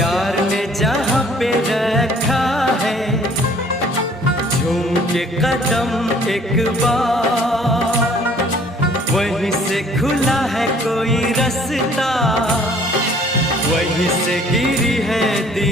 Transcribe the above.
प्यार ने जहाँ पे रखा है, झूम के कदम एक बार, वहीं से खुला है कोई रास्ता, वहीं से गिरी है दी